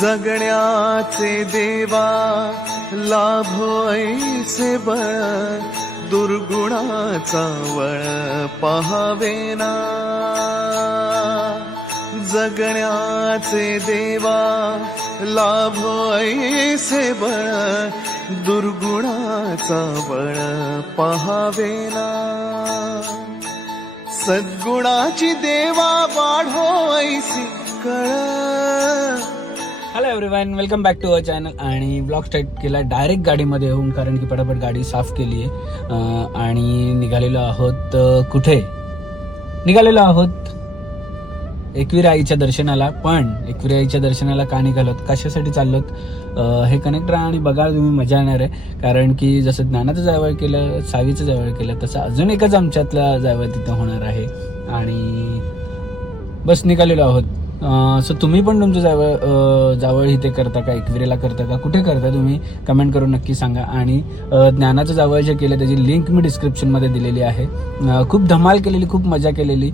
जगण्याचे देवा लाभो ऐसे बळ, दुर्गुणाचा वळ पहावेना. जगण्याचे देवा लाभो ऐसे बळ, दुर्गुणाचा बळ पहावेना. सद्गुणाची देवा वाढो ऐसी कळ. Hello everyone, welcome back to our channel. आणि ब्लॉग स्टार्ट केला डायरेक्ट गाडीमध्ये येऊन, कारण की पटापट गाडी साफ केली आहे आणि निघालेलो आहोत. कुठे निघालेलो आहोत? एकविरा आईच्या दर्शनाला. पण एकविरा आईच्या दर्शनाला का निघालोत, कशासाठी चाललोत हे कनेक्ट राहा आणि बघा, तुम्ही मजा येणार आहे. कारण की जसं ज्ञानाचं जावळ केलं, सावीचं जावळ केलं, तसं अजून एकच आमच्यातला जावळ तिथं होणार आहे. आणि बस निघालेलो आहोत. सो तुम्ही पण तुमचं जावळ इथे करता का, एकविरेला करता का, कुठे करता तुम्ही कमेंट करून नक्की सांगा. आणि ज्ञानाचं जावळ जे केलं त्याची लिंक मी डिस्क्रिप्शनमध्ये दिलेली आहे. खूप धमाल केलेली, खूप मजा केलेली.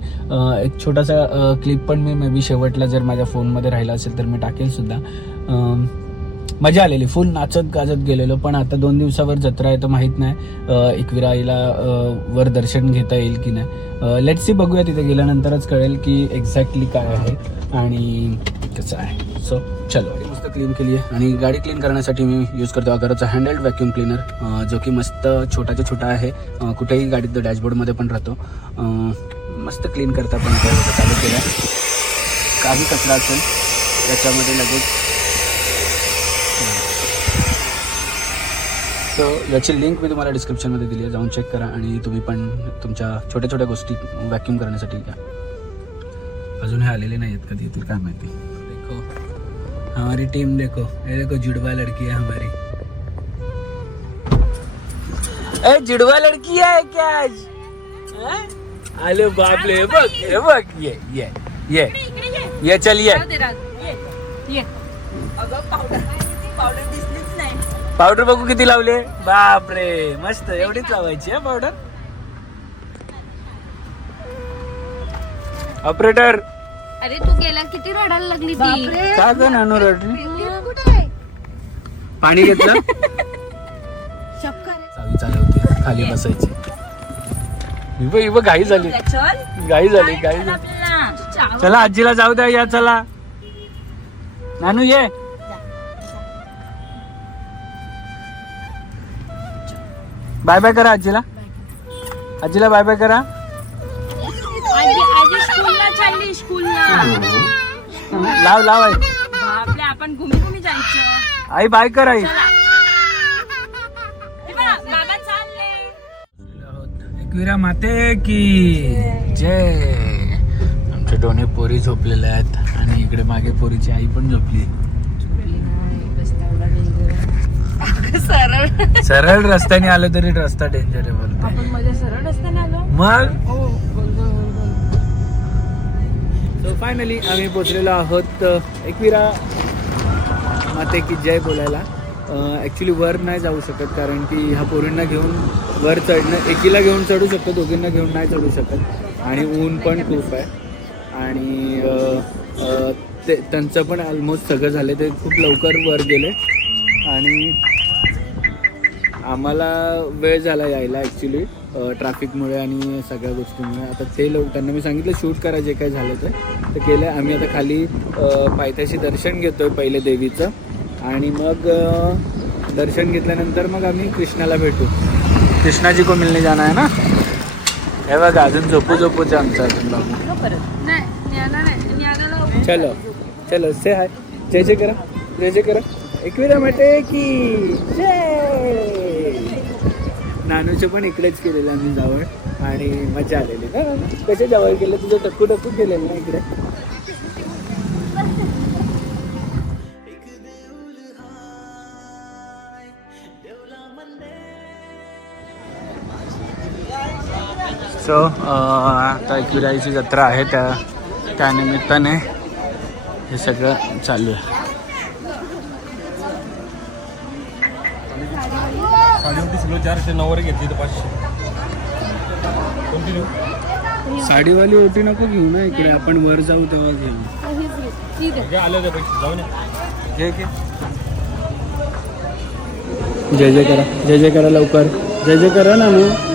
एक छोटासा क्लिप पण मी मे बी शेवटला जर माझ्या फोनमध्ये राहिला असेल तर मी टाकेल सुद्धा. मजा आलेली, फुल नाचत गाजत गेलेलो. पण आता 2 दिवसावर जत्रा आहे तर माहीत नाही एकविरा आईला वर दर्शन घेता येईल की नाही. लेट्स सी, बघूया. तिथे गेल्यानंतरच कळेल की एक्झॅक्टली काय आहे आणि कसं आहे. सो चलो, मस्त क्लीन केली आहे. आणि गाडी क्लीन करण्यासाठी मी यूज करतो अगरचा हँडल्ड व्हॅक्यूम क्लीनर, जो की मस्त छोटाच्या छोटा आहे. कुठेही गाडीत डॅशबोर्डमध्ये पण राहतो. मस्त क्लीन करता पण चालू केला. काही कचरा असेल याच्यामध्ये लगेच. सो याची लिंक मी तुम्हाला डिस्क्रिप्शनमध्ये दिली आहे, जाऊन चेक करा. आणि तुम्ही पण तुमच्या छोट्या छोट्या गोष्टी व्हॅक्यूम करण्यासाठी घ्या. अजून हे आलेले नाही आहेत, कधी येतील काय माहिती. देखो हमारी टीम, देखो ये देखो, जुड़वा लड़की है हमारी. ए जुड़वा लड़की है क्या आज? अरे बाप रे, बघ हे बघ, ये चलिए. पावडर बघू किती लावले. बाप रे, मस्त. एवढीच लावायची आहे पावडर. ऑपरेटर, अरे तू गेला किती रडायला लागली ती. का ग नानू रडली? पाणी घेतलं. चावी चालवते, खाली बसायची. इव घाई झाली, घाई झाली. चला आजीला जाऊ द्या. या चला नानू, ये. बाय बाय करा आजीला. आजीला बाय बाय करा. आजी स्कूलला चालली, स्कूलला. लाव आई. बापरे, आपण घुमी जायचं. आई बाय कर. आई बाबा चालले. एकविरा माते की जय. आमचे दोन्ही पोरी झोपलेल्या आहेत आणि इकडे मागे पोरीची आई पण झोपली. सरळ रस्त्याने आलो तरी रस्ता डेंजर आहे बोलतो. आपण मध्ये सरळ रस्त्याने आलो मग. सो फायनली आम्ही पोचलेलो आहोत एकविरा माते की जय बोलायला. ॲक्च्युली वर नाही जाऊ शकत, कारण की ह्या पोरींना घेऊन वर चढणं, एकीला घेऊन चढू शकतो, दोघींना घेऊन नाही चढू शकत. आणि ऊन पण खूप आहे. आणि ते त्यांचं पण ऑलमोस्ट सगळं झालं, ते खूप लवकर वर गेले. आणि आम्हाला वेळ झाला यायला ॲक्च्युली, ट्रॅफिकमुळे आणि सगळ्या गोष्टींमुळे. आता ते लोक, त्यांना मी सांगितलं शूट करा जे काय झालं ते केलं. आम्ही आता खाली पायथ्याशी दर्शन घेतोय पहिले देवीचं, आणि मग दर्शन घेतल्यानंतर मग आम्ही कृष्णाला भेटू. कृष्णाजी को मिलने जाना है ना. हे बघा, अजून झोपूच आमचं अजून बाबू. चलो चलो, से हाय, जय जय करा, जय जय करा. एकविरा माते की जय. नानूचं पण इकडेच केलेलं आम्ही जावळ, आणि मजा आलेली ना. कसे जावळ केलं तुझं? टक्कू केलेलं ना इकडे. सो आता एकविराईची जत्रा आहे, त्या निमित्ताने हे सगळं चालू आहे. साडी 490 घेतली तर 500. साडीवाली ओटी नको घेऊ ना इकडे, आपण वर जाऊ तेव्हा घेऊ. आलं पैसे जाऊ नये. घे घे. जय जय करा, जय जय करा लवकर, जय जय करा ना मग.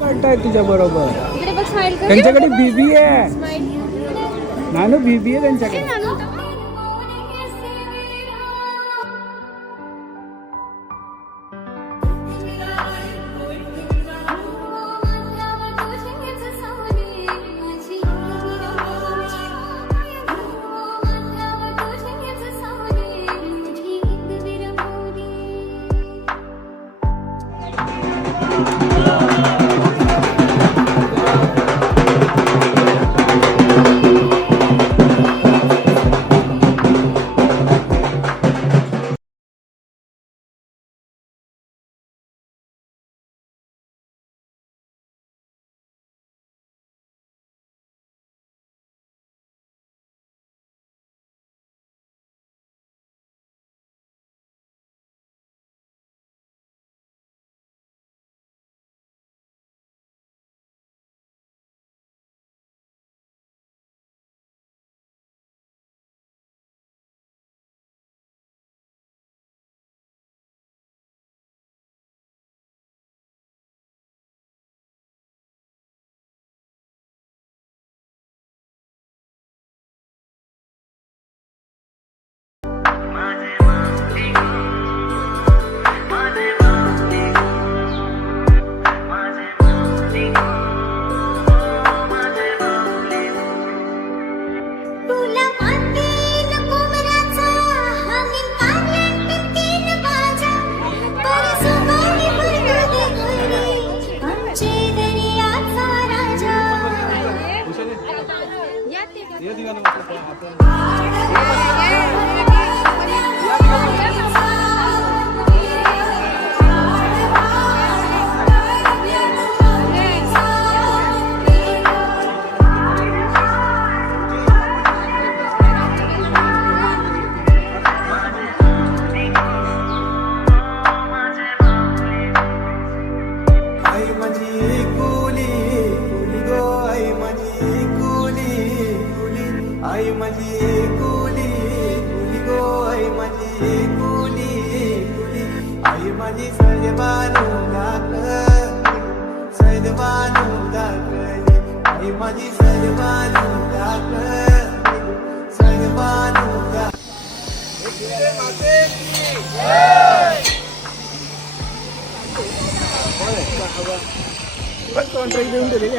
काढताय तुझ्या बरोबर. त्यांच्याकडे बीबी आहे. नानू बीबी आहे त्यांच्याकडे.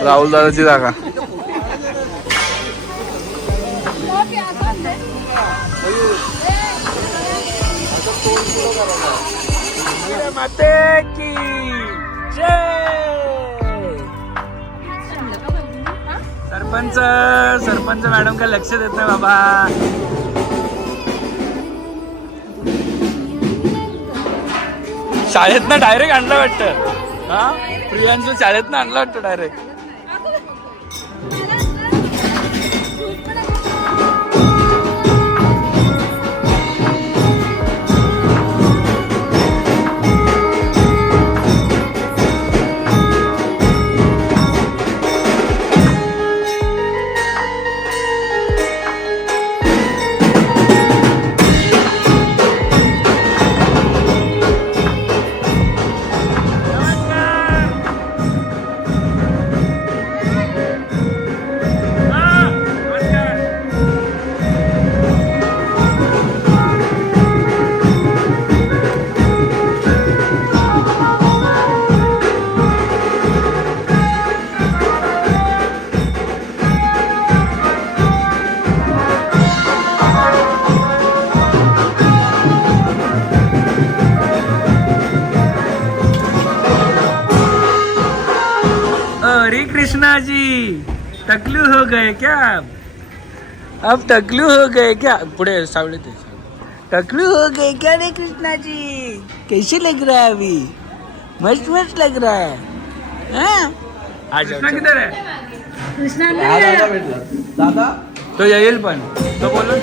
राहुल दादाची जागा. माते की जय. सरपंच मॅडम काय लक्ष देत नाही बाबा. शाळेतनं डायरेक्ट आणलं वाटतं. हा प्रियांशू शाळेतनं आणलं वाटतं डायरेक्ट. कृष्णा जी टकलू हो गए क्या अब टकलू हो गए क्या पुढे सावळे ते टकलू हो गए क्या रे कृष्णा जी कैसे लग रहा है अभी मस्त मस्त लग रहा है हाँ? आ जाओ किधर है कृष्णा दादा तो येईल पण तो बोल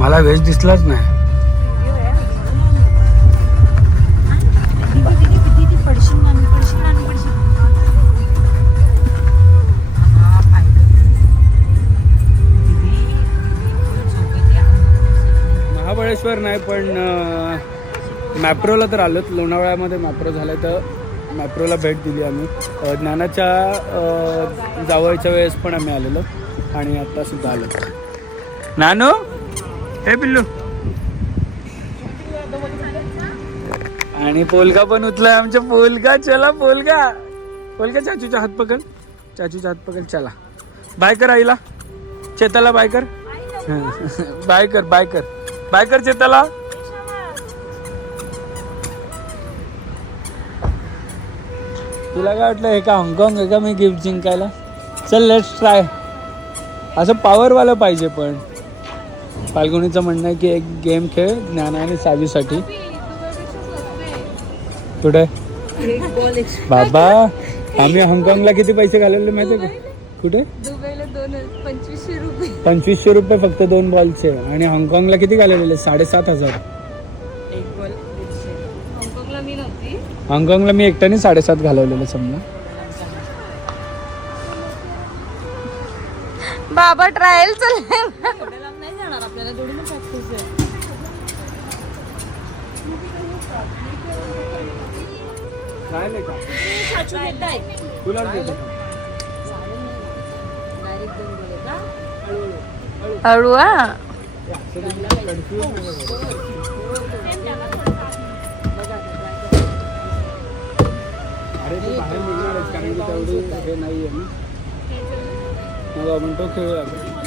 मला व्हेज दिसलाच नाही. महाबळेश्वर नाही पण मॅप्रोला तर आलोत. लोणावळ्यामध्ये मॅप्रो झालं तर मॅप्रोला भेट दिली आम्ही. ज्ञानाच्या जावयाच्या वेळेस पण आम्ही आलेलो आणि आता सुद्धा आलो. नानू हे पिल्लू आणि पोलगा पण उचलाय आमच्या. पोलगा चला पोलगा पोलगा चाचूचा हात पकड. चाचूचा हात पकड. चला बाय कर आईला. चेताला बाय कर. बाय कर बाय कर बाय कर चेताला. तुला काय वाटलं हे का हाँगकाँग आहे का मी गिफ्ट जिंकायला. चल लेट्स ट्राय. असं पॉवरवालं पाहिजे. पण फाल्गुनीचं म्हणणं आहे की एक गेम खेळ ज्ञाना आणि सावीसाठी. कुठे बाबा आम्ही हाँगकाँगला किती पैसे घालवले माहितीये का? कुठे? दुबईला 2500 रुपये. 2500 रुपये फक्त 2 बॉलचे. आणि हाँगकाँगला किती घालवलेले? 7,500. एक बॉल 150. हाँगकाँगला मी नव्हती. हाँगकाँगला मी एकट्याने 7,500 घालवलेले समजा. बाबा ट्रायल चालले. एवढ्या लांब नाही जाणार आपल्याला, थोडी ना प्रॅक्टिस आहे. तुला हळू हा. अरे तू बाहेर निघणार आहेस कारण की तेवढी हे नाही आहे ना. मग आपण तो खेळूया.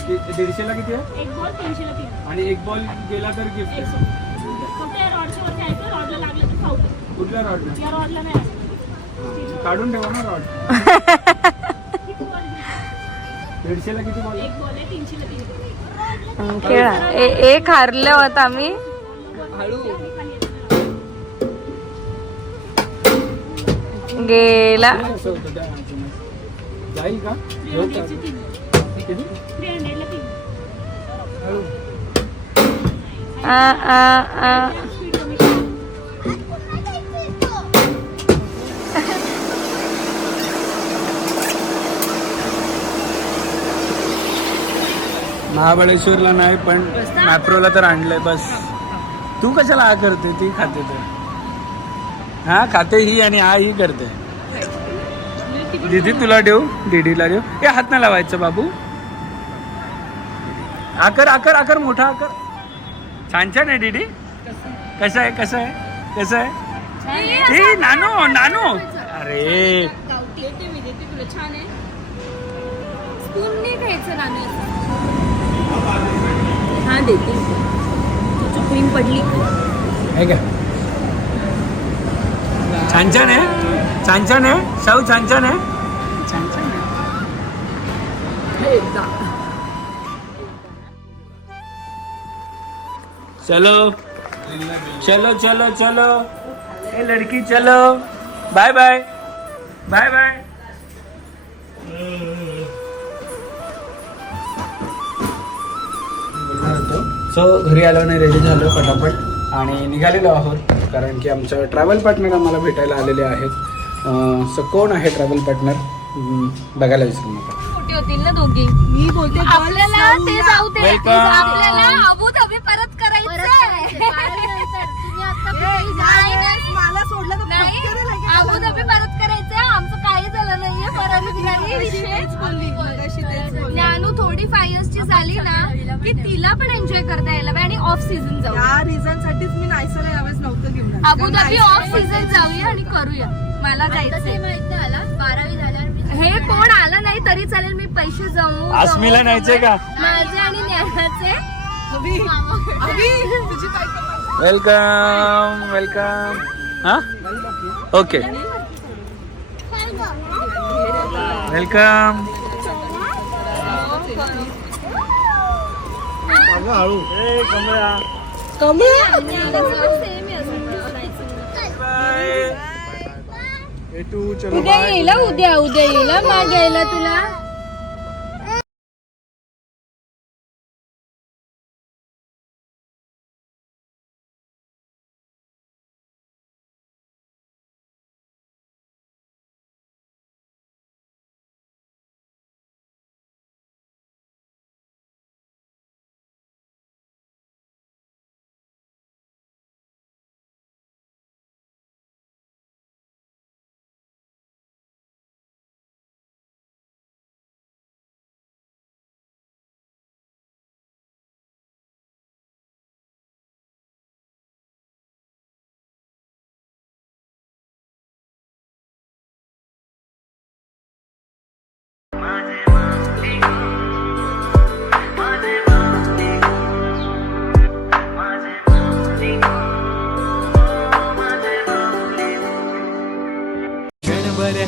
150ला किती आहे? एक बॉल 300ला 3. आणि एक बॉल गेला तर गिफ्ट आहे. फक्त या रॉडच्या वरती आहे, रॉडला लागलं तर फाऊल. कुठल्या रॉडला? या रॉडला नाही आलं. काढून ठेवा ना रॉड. किती बॉल? 150ला किती बॉल? एक बॉल आहे 300ला 3. खेळा. एक हारले होत आम्ही. गेला. असं होतं त्या matchमध्ये. जाईल का? येऊ का? किती? 300ला 3. हळू. स्पीड कमी. महाबळेश्वरला नाही पण मॅप्रोला तर आणलंय बस. तू कशाला हा करते? ती खाते तर. हा खाते ही आणि हा ही करते. दीदी तुला देऊ, दीदीला देऊ. हे हात नाही लावायचं बाबू. आकर आकर आकर मोठा आकर. छान छान आहे दीदी. कसं आहे कसं आहे कसं आहे? ए नानू नानू. अरे देते मी, देते तुला. छान आहे. स्पून नाही घ्यायचं नानू. हा देते. क्रीम पडली. आहे का? छान छान आहे. छान छान आहे. साऊ छान छान आहे. छान छान आहे. चलो चलो चलो चलो. ए लड़की चलो. Bye bye bye bye. So घरी आलो आणि रेडी झालो पटापट आणि निघालेलो आहोत कारण की आमचं ट्रॅव्हल पार्टनर आम्हाला भेटायला आलेले आहेत. सो कोण आहे ट्रॅव्हल पार्टनर बघायला विसरू नका. मोठी होतील ना दोघी. मी बोलते आपल्याला ते जाऊ दे. Welcome. आपल्याला अबुधाबी परत करायचं. मला सोडलं तर नाही. अबुधाबी परत करायचं. आमचं काही झालं नाहीये. परत ज्ञानू थोडी 5 इयर्सची झाली ना की तिला पण एन्जॉय करता यायला आणि ऑफ सीझन जाऊ. या रिझन साठीच मी नायसला यावेळेस नव्हतं घेऊन. अबुधाबी ऑफ सीझन जाऊया आणि करूया. मला जायचंय. माहिती आला 12वी झाल्यावर हे कोण आलं नाही तरी चालेल. मी पैसे जमू. आसमीला न्यायचंय का? माझे आणि ज्ञानाचे. तुझी काय वेलकम वेलकम. हा ओके वेलकम. उद्या येईल. उद्या येईल माग यायला तुला.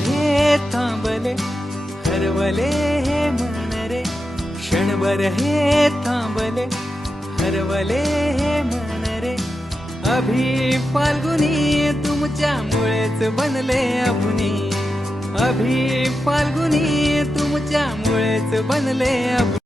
हे थांबले हरवले हे मन रे. क्षणभर हे थांबले हरवले हे मन रे. अभि फाल्गुनी तुमच्यामुळेच बनले अभुनी. अभि फाल्गुनी तुमच्यामुळेच बनले